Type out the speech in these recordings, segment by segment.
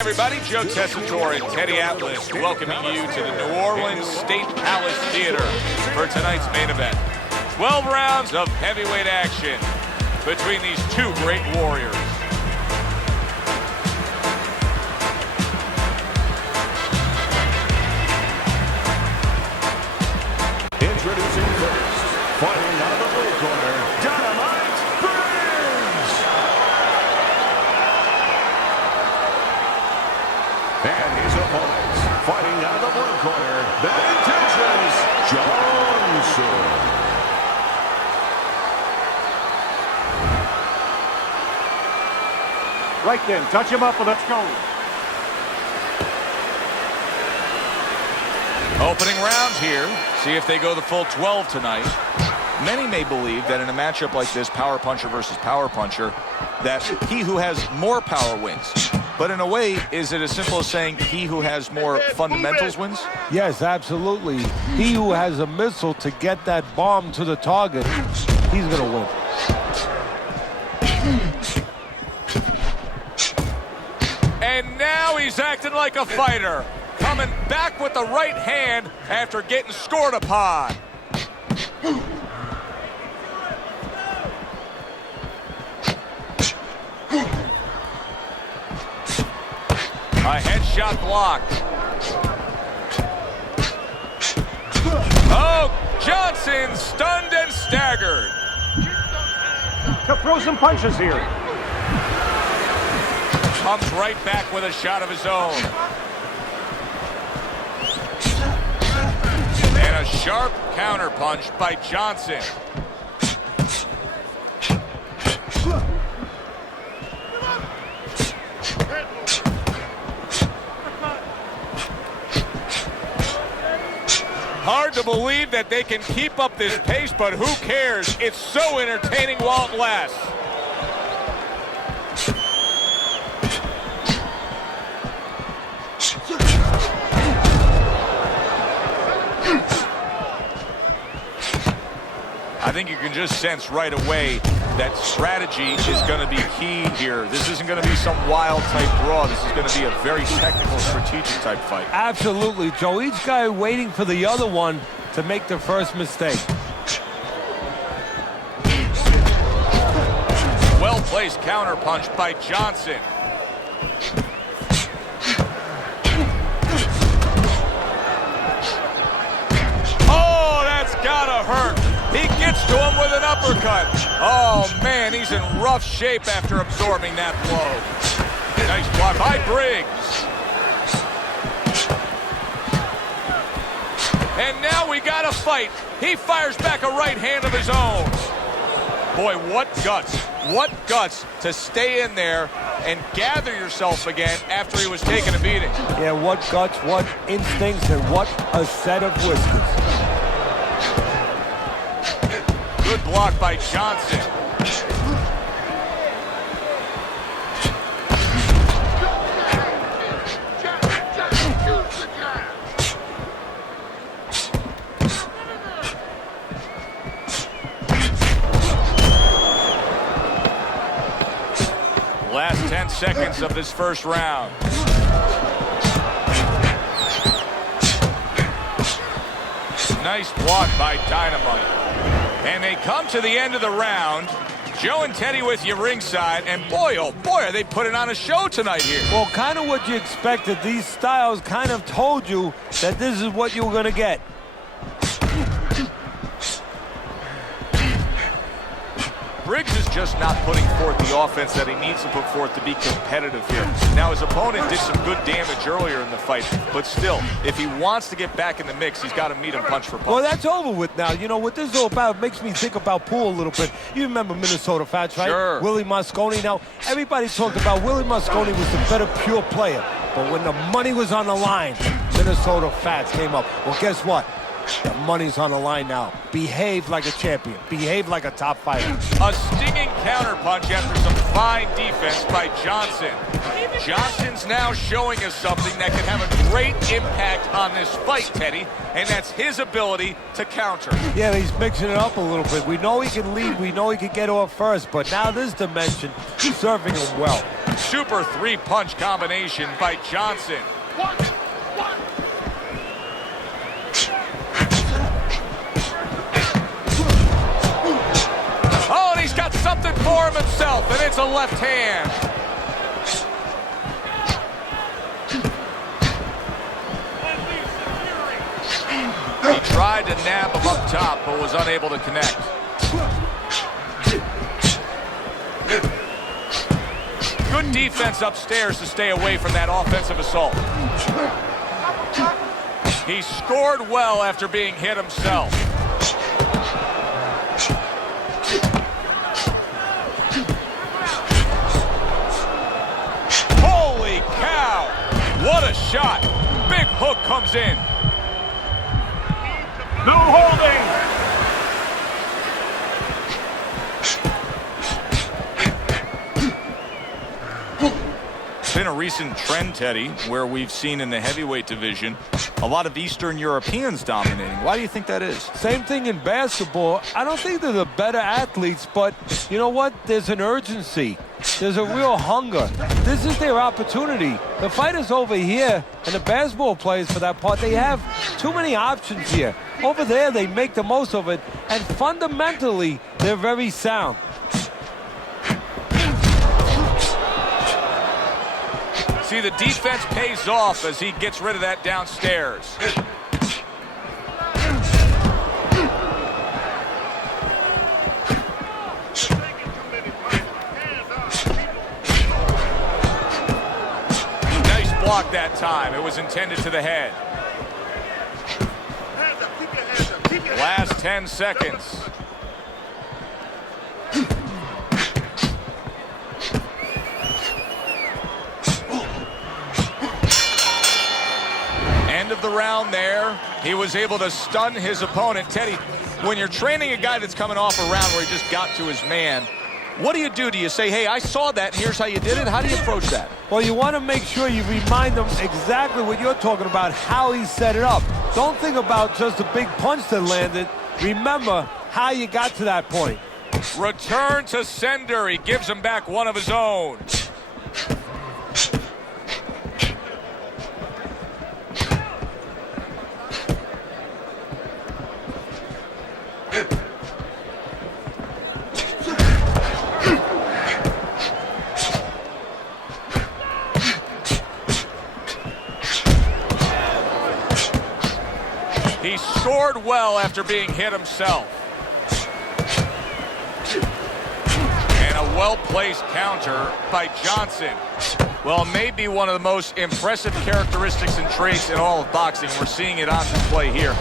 Everybody, Joe Tessitore and Teddy Atlas welcoming you to the New Orleans State Palace Theater for tonight's main event. 12 rounds of heavyweight action between these two great warriors. Introducing first, fighting out of the blue corner, Briggs! And his opponents, fighting out of the blue corner, that intentions, Johnson. Right then, touch him up and let's go. Opening round here. See if they go the full 12 tonight. Many may believe that in a matchup like this, power puncher versus power puncher, that he who has more power wins. But in a way, is it as simple as saying he who has more fundamentals wins? Yes, absolutely. He who has a missile to get that bomb to the target, he's going to win. And now he's acting like a fighter. Coming back with the right hand after getting scored upon. A headshot blocked. Oh, Johnson stunned and staggered. To throw some punches here. Comes right back with a shot of his own. And a sharp counter punch by Johnson. Hard to believe that they can keep up this pace, but who cares? It's so entertaining while it lasts. I think you can just sense right away that strategy is going to be key here. This isn't going to be some wild type brawl. This is going to be a very technical, strategic type fight. Absolutely, Joe. Each guy waiting for the other one to make the first mistake. Well-placed counter punch by Johnson. Oh, that's gotta hurt. He gets to him with an uppercut. Oh, man, he's in rough shape after absorbing that blow. Nice block by Briggs. And now we got a fight. He fires back a right hand of his own. Boy, what guts. What guts to stay in there and gather yourself again after he was taking a beating. Yeah, what guts, what instincts, and what a set of whiskers. Good block by Johnson. Last 10 seconds of this first round. Nice block by Dynamite. And they come to the end of the round. Joe and Teddy with you ringside. And boy, oh boy, are they putting on a show tonight here. Well, kind of what you expected. These styles kind of told you that this is what you were going to get. Briggs is just not putting forth the offense that he needs to put forth to be competitive here. Now, his opponent did some good damage earlier in the fight, but still, if he wants to get back in the mix, he's got to meet him punch for punch. Well, that's over with now. You know, what this is all about, it makes me think about pool a little bit. You remember Minnesota Fats, right? Sure. Willie Mosconi. Now, everybody talked about Willie Mosconi was the better pure player. But when the money was on the line, Minnesota Fats came up. Well, guess what? The money's on the line now. Behave like a champion. Behave like a top fighter. A stinging counterpunch after some fine defense by Johnson. Johnson's now showing us something that can have a great impact on this fight, Teddy, and that's his ability to counter. Yeah, he's mixing it up a little bit. We know he can lead. We know he can get off first, but now this dimension, he's serving him well. Super three-punch combination by Johnson. Oh, and he's got something for him himself, and it's a left hand. He tried to nab him up top, but was unable to connect. Good defense upstairs to stay away from that offensive assault. He scored well after being hit himself. Holy cow! What a shot! Big hook comes in. No holding. It's been a recent trend, Teddy, where we've seen in the heavyweight division a lot of Eastern Europeans dominating. Why do you think that is? Same thing in basketball. I don't think they're the better athletes, but you know what? There's an urgency. There's a real hunger. This is their opportunity. The fight is over here, and the basketball players, for that part, they have too many options here. Over there, they make the most of it, and fundamentally, they're very sound. See, the defense pays off as he gets rid of that downstairs. Nice block that time. It was intended to the head. Last 10 seconds. End of the round there. He was able to stun his opponent. Teddy, when you're training a guy that's coming off a round where he just got to his man, what do you do? Do you say, hey, I saw that, and here's how you did it? How do you approach that? Well, you want to make sure you remind them exactly what you're talking about, how he set it up. Don't think about just a big punch that landed. Remember how you got to that point. Return to sender. He gives him back one of his own. He scored well after being hit himself. And a well-placed counter by Johnson. Well, maybe one of the most impressive characteristics and traits in all of boxing. We're seeing it on display here.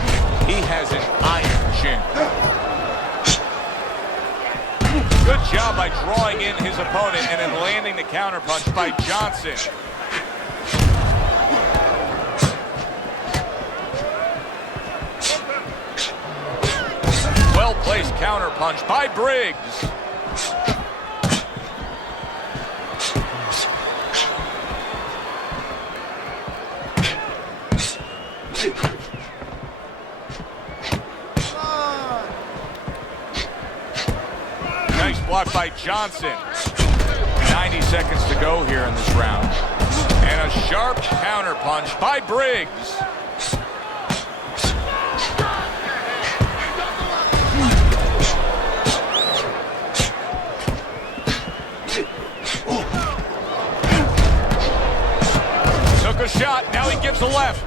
He has an iron chin. Good job by drawing in his opponent and then landing the counterpunch by Johnson. Well-placed counterpunch by Briggs. Nice block by Johnson. 90 seconds to go here in this round. And a sharp counterpunch by Briggs. Took a shot, now he gives a left.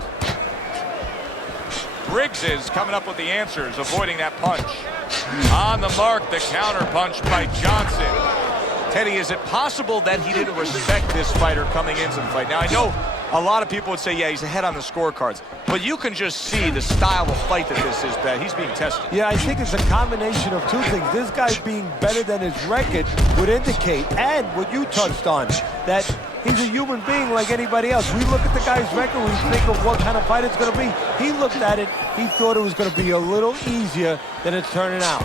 Briggs is coming up with the answers, avoiding that punch. On the mark, the counter punch by Johnson. Teddy, is it possible that he didn't respect this fighter coming into the fight? Now, I know a lot of people would say, yeah, he's ahead on the scorecards. But you can just see the style of fight that this is, that he's being tested. Yeah, I think it's a combination of two things. This guy being better than his record would indicate, and what you touched on, that he's a human being like anybody else. We look at the guy's record, we think of what kind of fight it's going to be. He looked at it, he thought it was going to be a little easier than it's turning out.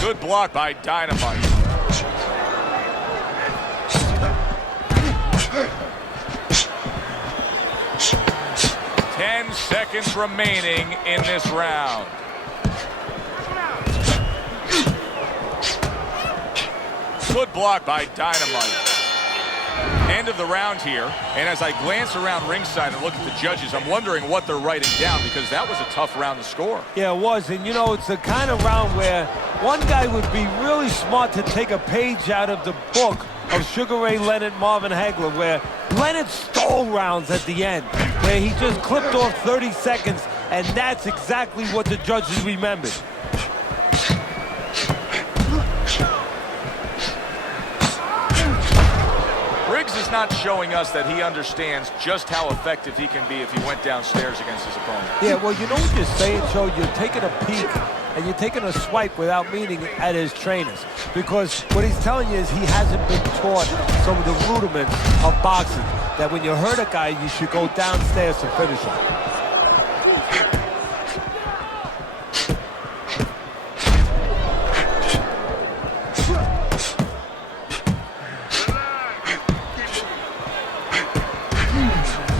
Good block by Dynamite. 10 seconds remaining in this round. Good block by Dynamite. End of the round here, and as I glance around ringside and look at the judges, I'm wondering what they're writing down, because that was a tough round to score. Yeah, it was, and you know, it's the kind of round where one guy would be really smart to take a page out of the book of Sugar Ray Leonard, Marvin Hagler, where Leonard stole rounds at the end, where he just clipped off 30 seconds, and that's exactly what the judges remembered. Briggs is not showing us that he understands just how effective he can be if he went downstairs against his opponent. Yeah, well, you know what you're saying, Joe? You're taking a peek and you're taking a swipe without meaning at his trainers. Because what he's telling you is he hasn't been taught some of the rudiments of boxing. That when you hurt a guy, you should go downstairs to finish him.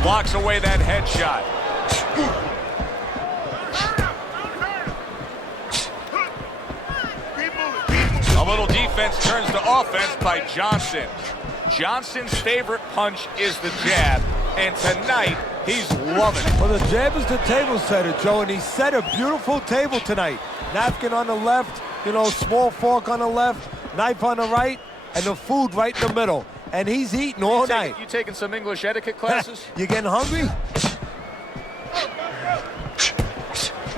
Blocks away that headshot. A little defense turns to offense by Johnson. Johnson's favorite punch is the jab, and tonight he's loving it. Well, the jab is the table setter, Joe, and he set a beautiful table tonight. Napkin on the left, you know, small fork on the left, knife on the right, and the food right in the middle. And he's eating all night. You taking some English etiquette classes? You getting hungry?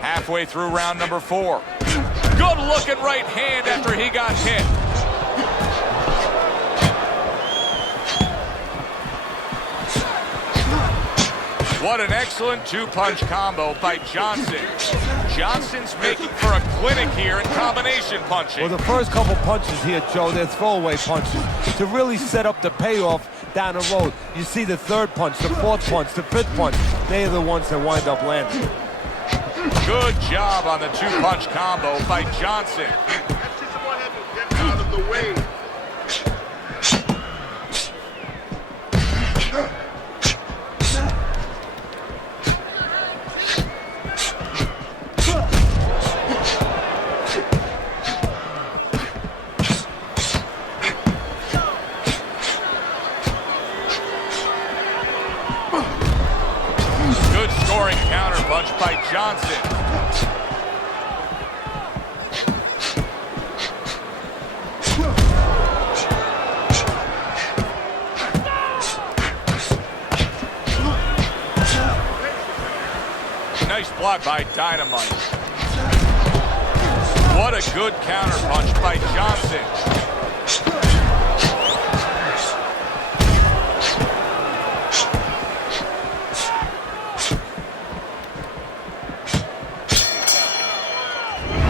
Halfway through round number 4. Good looking right hand after he got hit. What an excellent two-punch combo by Johnson. Johnson's making for a clinic here in combination punching. Well, the first couple punches here, Joe, they're throwaway punches to really set up the payoff down the road. You see the third punch, the fourth punch, the fifth punch. They are the ones that wind up landing. Good job on the two-punch combo by Johnson. Get out of the way. Good scoring counter punch by Johnson. Nice block by Dynamite. What a good counter punch by Johnson.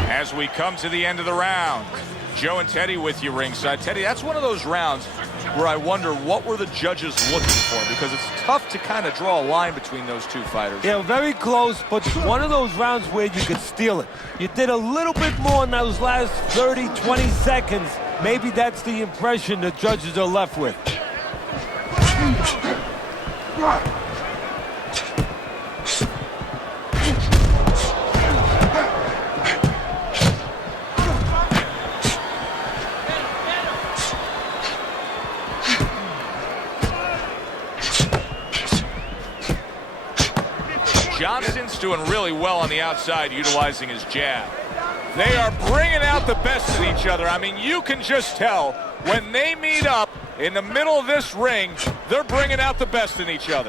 As we come to the end of the round, Joe and Teddy with you ringside. Teddy, that's one of those rounds where I wonder what were the judges looking for, because it's tough to kind of draw a line between those two fighters. Yeah, very close, but one of those rounds where you could steal it. You did a little bit more in those last 30, 20 seconds. Maybe that's the impression the judges are left with. Johnson's doing really well on the outside, utilizing his jab. They are bringing out the best in each other. I mean, you can just tell when they meet up in the middle of this ring, they're bringing out the best in each other.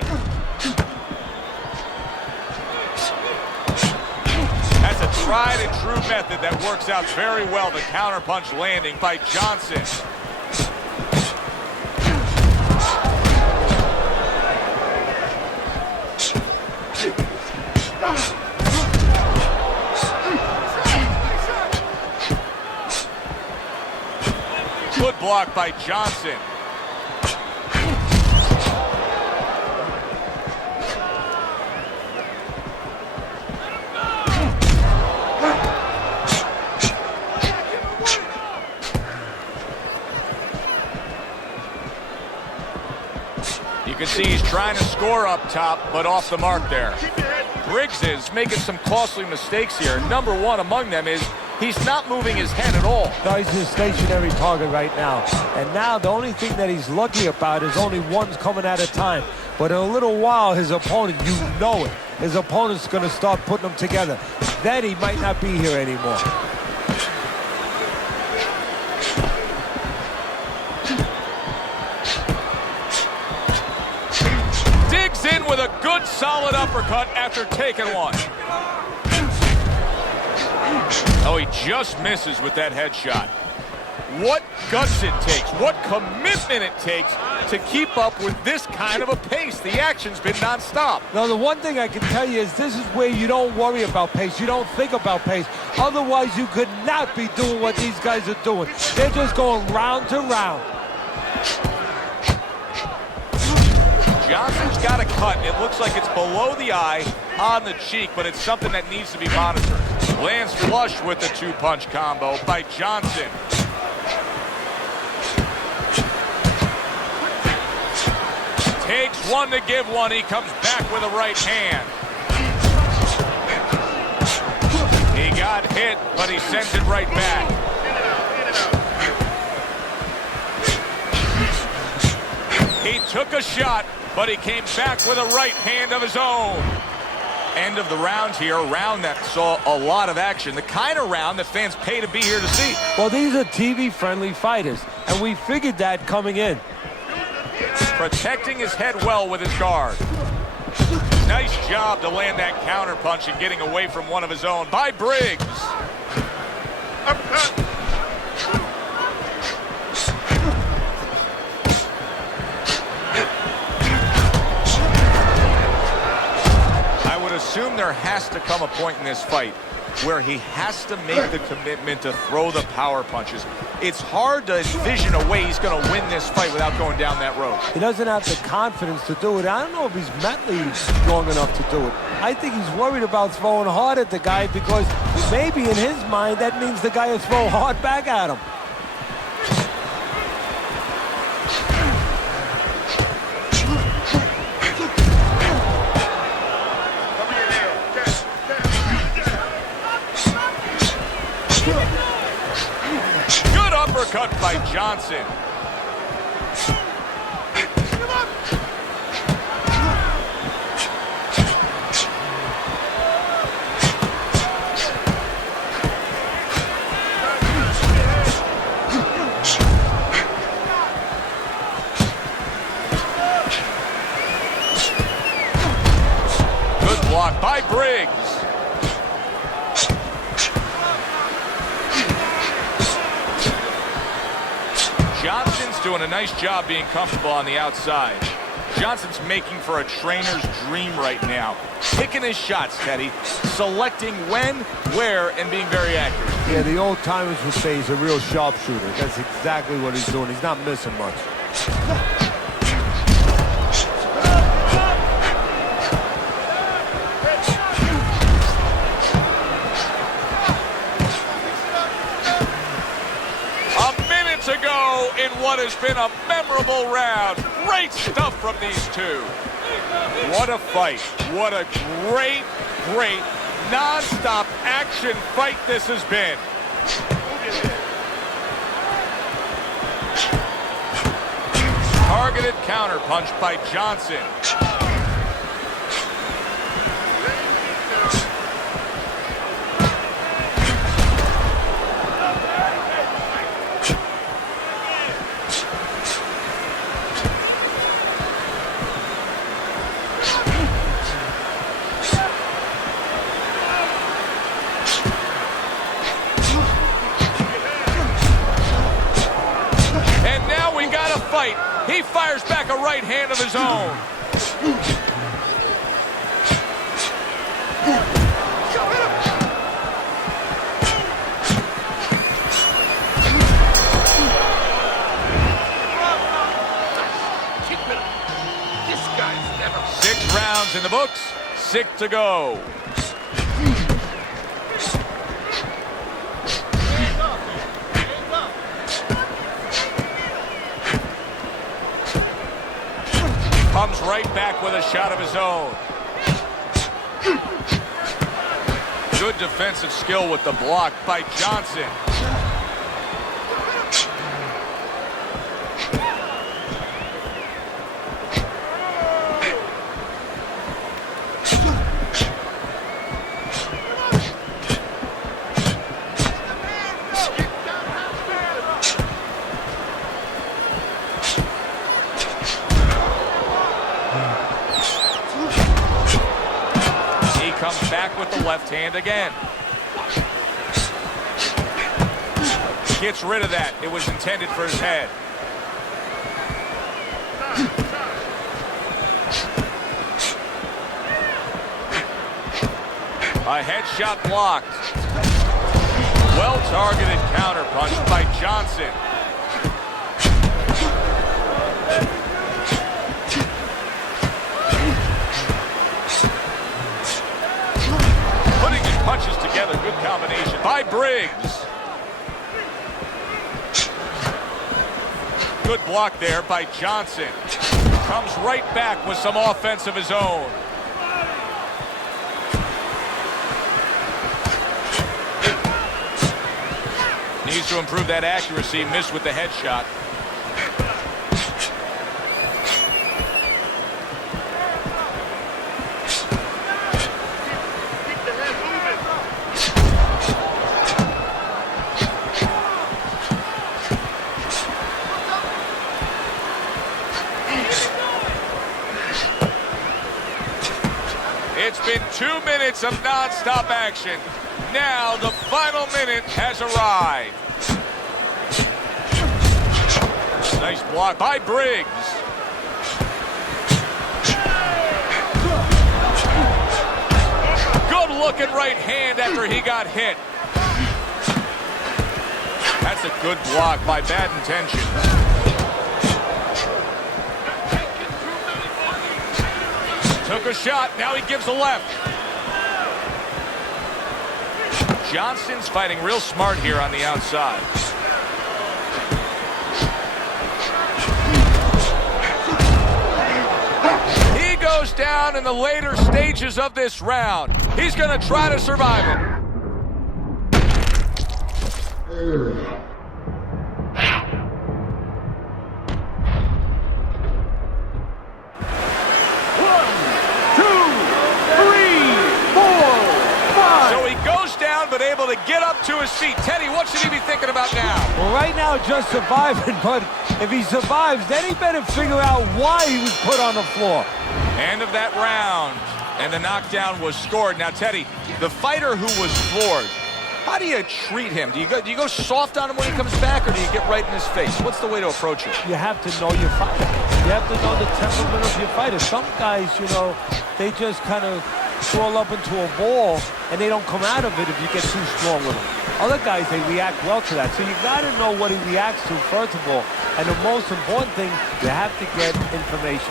That's a tried and true method that works out very well. The counterpunch landing by Johnson. Good block by Johnson. You can see he's trying to score up top, but off the mark there. Briggs is making some costly mistakes here. Number one among them is he's not moving his head at all. No, he's a stationary target right now. And now the only thing that he's lucky about is only one's coming at a time. But in a little while, his opponent, you know it, his opponent's going to start putting them together. Then he might not be here anymore. Digs in with a good, solid uppercut after taking one. Oh, he just misses with that headshot. What guts it takes, what commitment it takes to keep up with this kind of a pace. The action's been nonstop. Now, the one thing I can tell you is this is where you don't worry about pace. You don't think about pace. Otherwise, you could not be doing what these guys are doing. They're just going round to round. Johnson's got a cut. It looks like it's below the eye on the cheek, but it's something that needs to be monitored. Lands flush with the two-punch combo by Johnson. Takes one to give one. He comes back with a right hand. He got hit, but he sends it right back. He took a shot, but he came back with a right hand of his own. End of the round here, a round that saw a lot of action. The kind of round that fans pay to be here to see. Well, these are TV-friendly fighters, and we figured that coming in. Protecting his head well with his guard. Nice job to land that counter punch and getting away from one of his own by Briggs. I would assume there has to come a point in this fight where he has to make the commitment to throw the power punches. It's hard to envision a way he's going to win this fight without going down that road. He doesn't have the confidence to do it. I don't know if he's mentally strong enough to do it. I think he's worried about throwing hard at the guy because maybe in his mind that means the guy will throw hard back at him. Cut by Johnson. Good block by Briggs. Johnson's doing a nice job being comfortable on the outside. Johnson's making for a trainer's dream right now. Picking his shots, Teddy. Selecting when, where, and being very accurate. Yeah, the old-timers would say he's a real sharpshooter. That's exactly what he's doing. He's not missing much. In what has been a memorable round. Great stuff from these two. What a fight. What a great, great, non-stop action fight this has been. Targeted counterpunch by Johnson. He fires back a right hand of his own. This guy's never... 6 rounds in the books, 6 to go. Comes right back with a shot of his own. Good defensive skill with the block by Johnson. Comes back with the left hand again. Gets rid of that. It was intended for his head. A headshot blocked. Well-targeted counterpunch by Johnson. Punches together, good combination by Briggs. Good block there by Johnson. Comes right back with some offense of his own. Needs to improve that accuracy, missed with the headshot. It's been 2 minutes of non-stop action. Now the final minute has arrived. Nice block by Briggs. Good looking right hand after he got hit. That's a good block by bad intentions. Took a shot, now he gives a left. Johnson's fighting real smart here on the outside. He goes down in the later stages of this round. He's going to try to survive it. But able to get up to his feet. Teddy, what should he be thinking about now? Well, right now, just surviving, but if he survives, then he better figure out why he was put on the floor. End of that round, and the knockdown was scored. Now, Teddy, the fighter who was floored, how do you treat him? Do you go soft on him when he comes back, or do you get right in his face? What's the way to approach it? You have to know your fighter. You have to know the temperament of your fighter. Some guys, you know, they just kind of crawl up into a ball and they don't come out of it if you get too strong with them. Other guys, they react well to that. So you got to know what he reacts to, first of all. And the most important thing, you have to get information.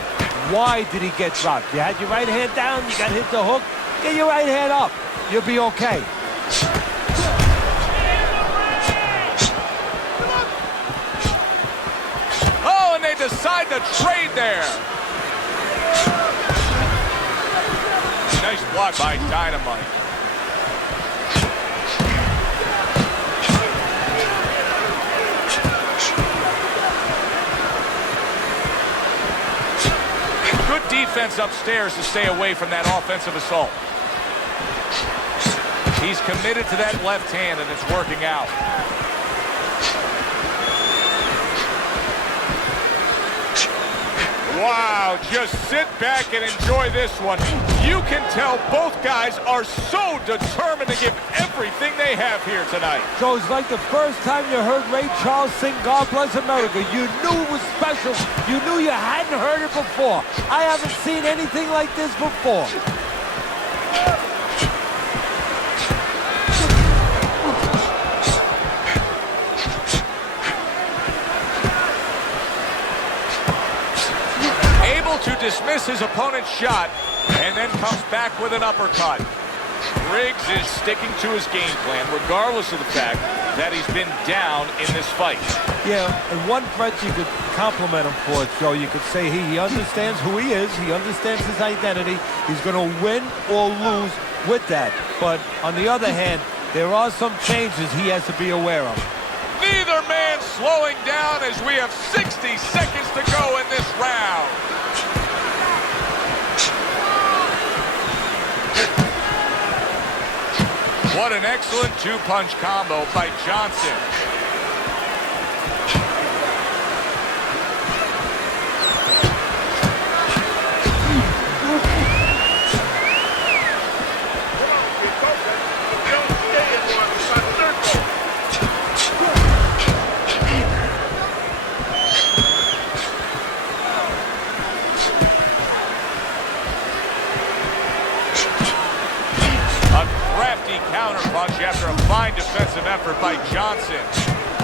Why did he get dropped? You had your right hand down, you got hit the hook, get your right hand up. You'll be okay. Oh, and they decide to trade there. Nice block by Dynamite. Good defense upstairs to stay away from that offensive assault. He's committed to that left hand, and it's working out. Wow, just sit back and enjoy this one. You can tell both guys are so determined to give everything they have here tonight. So it's like the first time you heard Ray Charles sing God Bless America. You knew it was special. You knew you hadn't heard it before. I haven't seen anything like this before. To dismiss his opponent's shot and then comes back with an uppercut. Briggs is sticking to his game plan regardless of the fact that he's been down in this fight. Yeah, and one Brett you could compliment him for, Joe. You could say he understands who he is. He understands his identity. He's going to win or lose with that. But on the other hand, there are some changes he has to be aware of. Neither man slowing down as we have 60 seconds to go in this round. What an excellent two-punch combo by Johnson. Counterpunch after a fine defensive effort by Johnson.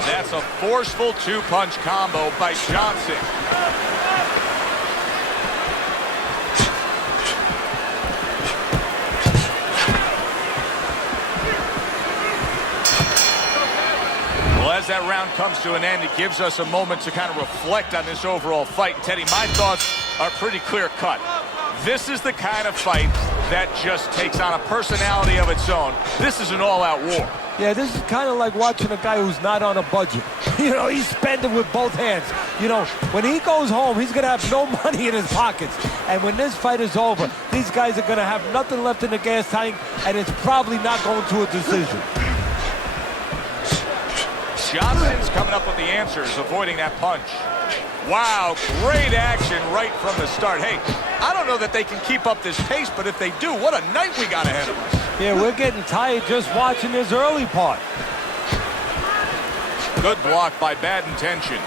That's a forceful two-punch combo by Johnson. Well, as that round comes to an end, it gives us a moment to kind of reflect on this overall fight. Teddy, my thoughts are pretty clear-cut. This is the kind of fight that just takes on a personality of its own. This is an all-out war. Yeah, this is kind of like watching a guy who's not on a budget. You know, he's spending with both hands. You know, when he goes home, he's going to have no money in his pockets. And when this fight is over, these guys are going to have nothing left in the gas tank, and it's probably not going to a decision. Johnson's coming up with the answers, avoiding that punch. Wow, great action right from the start. Hey, I don't know that they can keep up this pace, but if they do, what a night we got ahead of us. Yeah, we're getting tired just watching this early part. Good block by Bad Intentions.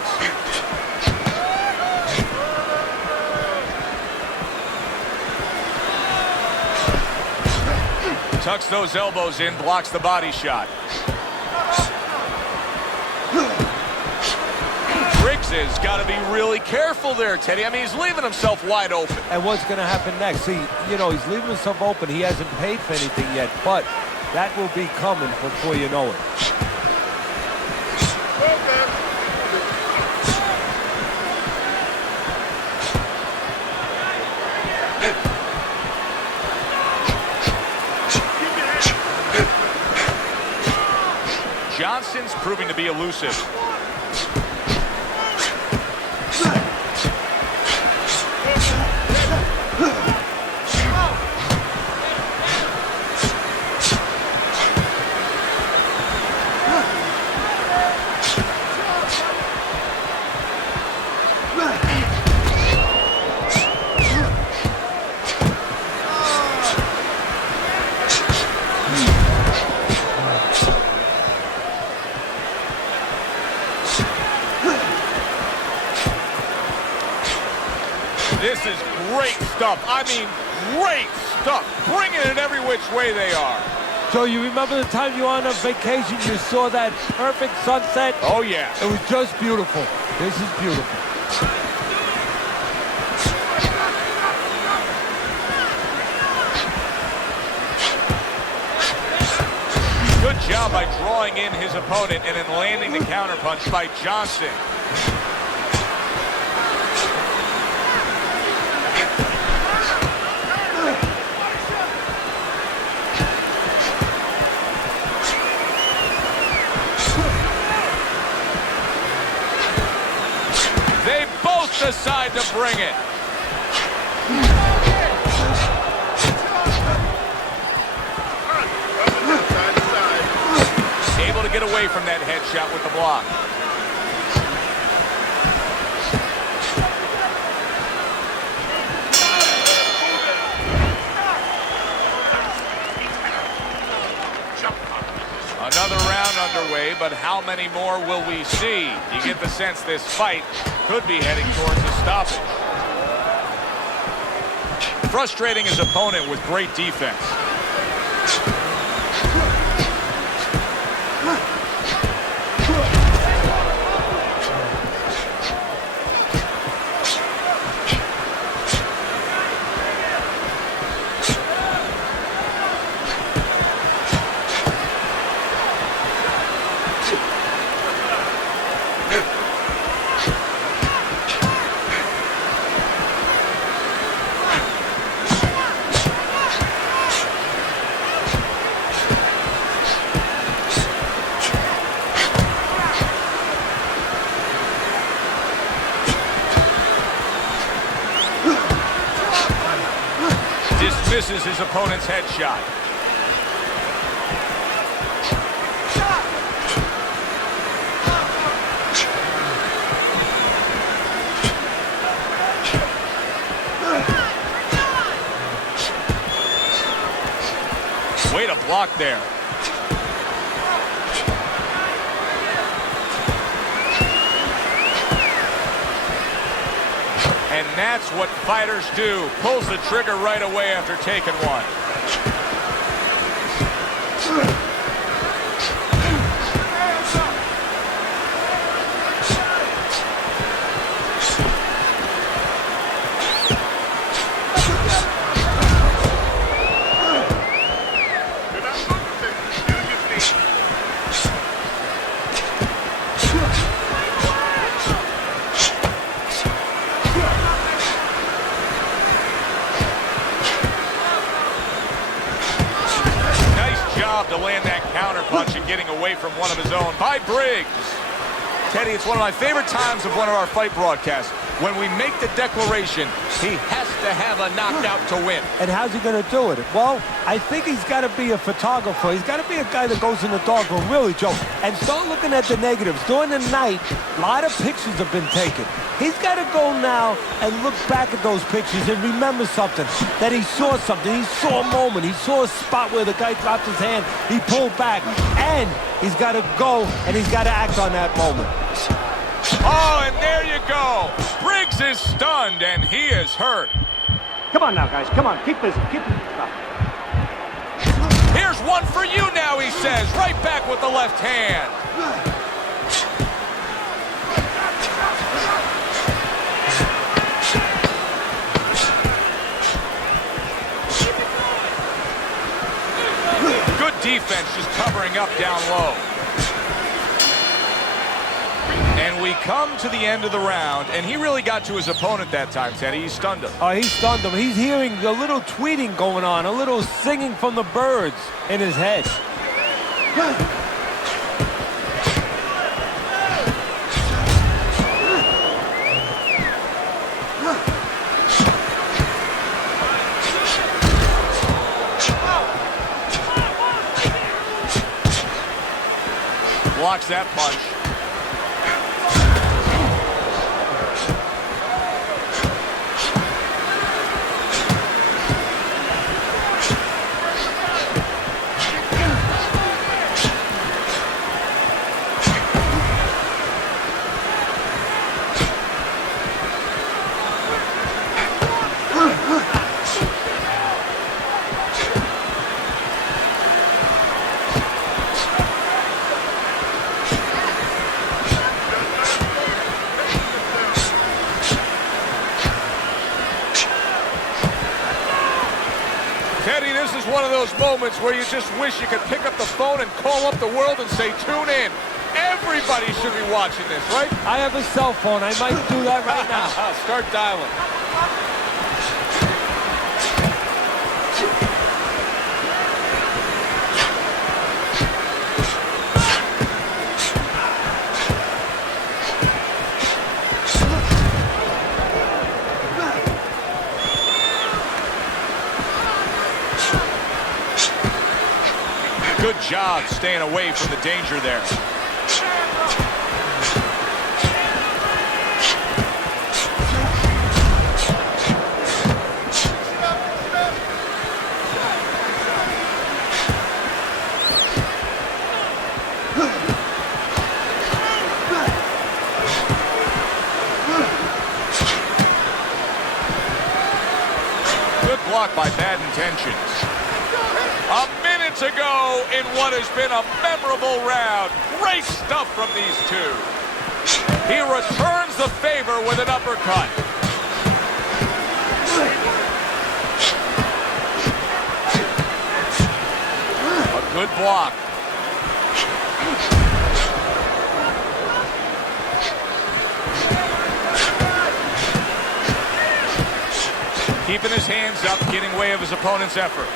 Tucks those elbows in, blocks the body shot. Briggs has got to be really careful there, Teddy. I mean, he's leaving himself wide open. And what's going to happen next? See, you know, he's leaving himself open. He hasn't paid for anything yet, but that will be coming before you know it. Johnson's proving to be elusive. This is great stuff. I mean, great stuff. Bringing it every which way they are. So you remember the time you were on a vacation, you saw that perfect sunset? Oh, yeah. It was just beautiful. This is beautiful. Good job by drawing in his opponent and then landing the counterpunch by Johnson. They both decide to bring it. Able to get away from that headshot with the block. Another round underway, but how many more will we see? You get the sense this fight could be heading towards a stoppage. Frustrating his opponent with great defense. misses his opponent's headshot. Way to block there. And that's what fighters do. Pulls the trigger right away after taking one. To land that counter punch and getting away from one of his own by Briggs. Teddy, it's one of my favorite times of one of our fight broadcasts. When we make the declaration, he has to have a knockout to win. And how's he going to do it? Well, I think he's got to be a photographer. He's got to be a guy that goes in the dark room, really, Joe, and start looking at the negatives. During the night, a lot of pictures have been taken. He's got to go now and look back at those pictures and remember something, that he saw something. He saw a moment. He saw a spot where the guy dropped his hand. He pulled back, and he's got to go, and he's got to act on that moment. Oh, and there you go. Briggs is stunned, and he is hurt. Come on now, guys. Come on. Keep busy. Keep busy. Here's one for you now, he says. Right back with the left hand. Good defense, just covering up down low. And we come to the end of the round, and he really got to his opponent that time, Teddy. He stunned him. Oh, he stunned him. He's hearing a little tweeting going on, a little singing from the birds in his head. Blocks that punch. Teddy, this is one of those moments where you just wish you could pick up the phone and call up the world and say, tune in. Everybody should be watching this, right? I have a cell phone. I might do that right now. Start dialing. Good job staying away from the danger there. Good block by Bad Intentions. A minute to go in what has been a memorable round. Great stuff from these two. He returns the favor with an uppercut. A good block. Keeping his hands up, getting way of his opponent's effort.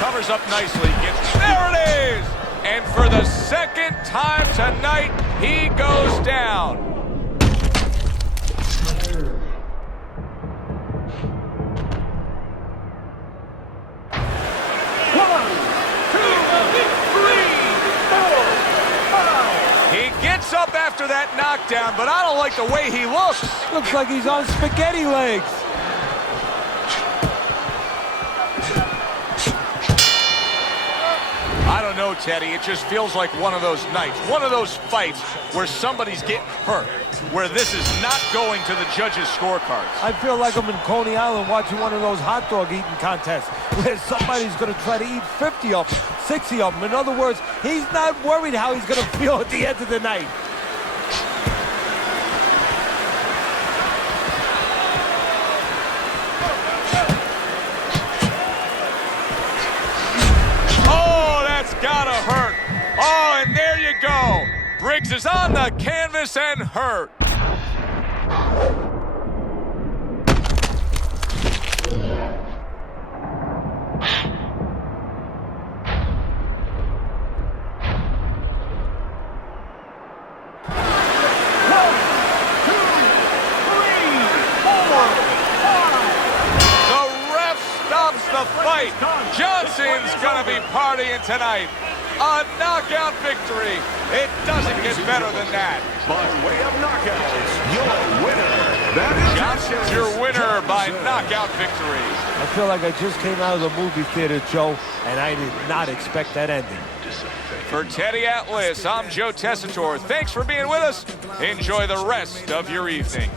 Covers up nicely. There it is! And for the second time tonight, He goes down. He gets up after that knockdown, but I don't like the way he looks. Looks like he's on spaghetti legs. I don't know, Teddy. It just feels like one of those nights, one of those fights where somebody's getting hurt, where this is not going to the judges' scorecards. I feel like I'm in Coney Island watching one of those hot dog eating contests where somebody's going to try to eat 50 of them, 60 of them. In other words, he's not worried how he's going to feel at the end of the night. Gotta hurt. Oh, and there you go. Briggs is on the canvas and hurt. The fight. Johnson's gonna be partying tonight. A knockout victory. It doesn't get better than that. By way of knockouts, your winner. That is Johnson's your winner by knockout victory. I feel like I just came out of the movie theater, Joe, and I did not expect that ending. For Teddy Atlas, I'm Joe Tessitore. Thanks for being with us. Enjoy the rest of your evening.